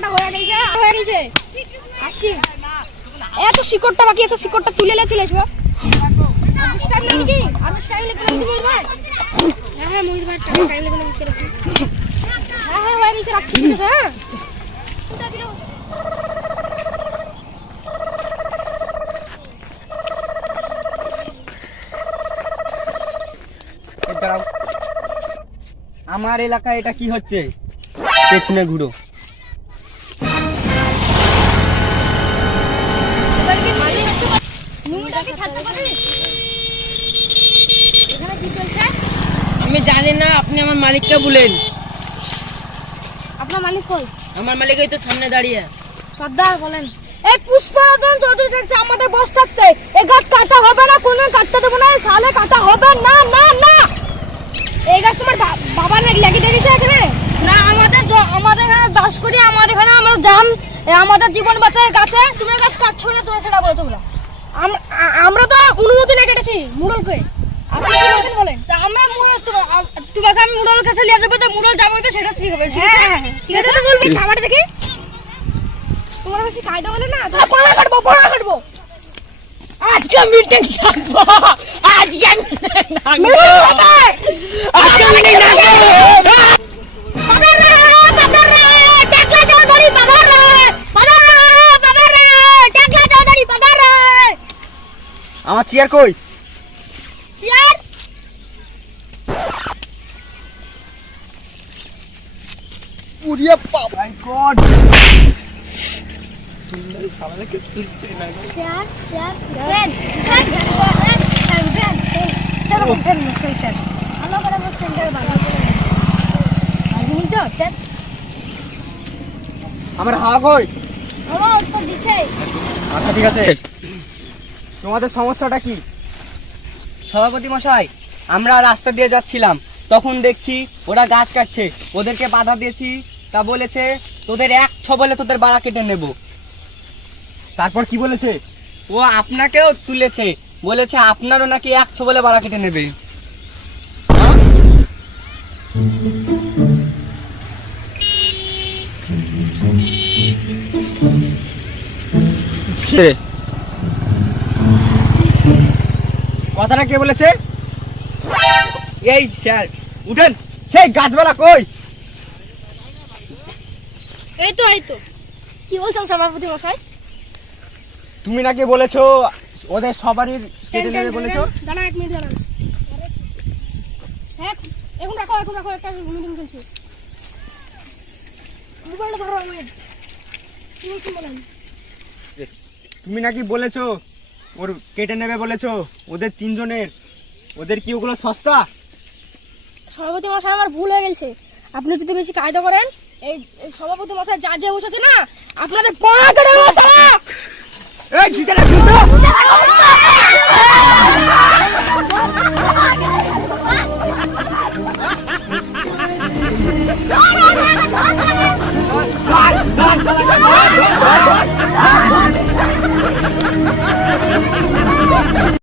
কাটা হয়ে গেছে আসি এত শিকড়টা বাকি আছে, শিকড়টা তুলে চলে আসবো। হ্যাঁ মহিষ ভাই টাইম লেগে বুঝতে পারছি। হ্যাঁ হ্যাঁ হয়ে গেছে, রাখছি ঠিক আছে। হ্যাঁ দাঁড়াও, আমার এলাকায় এটা কি হচ্ছে? পেছনে ঘুরো। আমি জানি না, আপনি আমার মালিককে বলেন। আপনার মালিক কই? আমার মালিক এই তো সামনে দাঁড়িয়ে। সর্দার বলেন। এই পুষ্পারাজন চৌধুরী থাকছে আমাদের বস থাকছে, এই গাছ কাটা হবে না, কোনো কাটতে দেবো না, সালে কাটা হবে না না না। এই গাছ তোমার বাবা নাকি লাগিয়ে দিয়েছে এখানে? না, আমাদের এখানে দাস করি, আমাদের এখানে আমার জান, আমাদের জীবন বাঁচায় গাছে। তুমি গাছ কাটছো না, তুমি সেটা বলো। তোমরা আমরা তো অনুমতি না কেটেছি মুরলকে। আপনি কি বলছেন বলেন? আমরা তোমাকে আমি মুরল কাছে নিয়ে যাবো, তো মুরল যা বলবে সেটা ঠিক হবে। হ্যাঁ সেটা তো বলবি। খাবারটা দেখি তোমার বেশি কায়দা হলে না, পড়া কাটবো। আজকে মিটিং থাকবো, আজকে আমার চেয়ার কই? চেয়ার উড়িয়ে বাবা গড, আমার হাওয়া কই? আচ্ছা ঠিক আছে, তোমাদের সমস্যাটা কি? সভাপতি মশাই, আমরা রাস্তা দিয়ে যাচ্ছিলাম, তখন দেখছি ওরা গাছ কাটছে, ওদেরকে বাধা দিয়েছি, তা বলেছে তোদের এক ছবলে তোদের বাড়া কেটে নেব। তারপর কি বলেছে? ও আপনাকেও তুলেছে, বলেছে আপনারও নাকি এক ছবলে বাড়া কেটে নেবে। কথাটা কে বলেছে? এই স্যার উঠেন, সেই গাছবেলা কই? এই তো কি বলছেন সভাপতি মশাই? তুমি নাকি বলেছো ওদের সবারই কেটে নেবে বলেছো? দাঁড়া, 1 মিনিট দাঁড়ান। হ্যাঁ এখন রাখো একটা মিটিং চলছে। মোবাইলটা ধরো আমার। কি বলেন? তুমি নাকি বলেছো ওর কেটে নেবে বলেছো, ওদের 3 জনের। ওদের কি ওগুলো সস্তা? সভাপতি মশাই আমার ভুল হয়ে গেছে, আপনি যদি বেশি কায়দা করেন, এই সভাপতি মশাই যা যে বসেছে না, আপনাদের পা কেটে দেবো। এই জিতে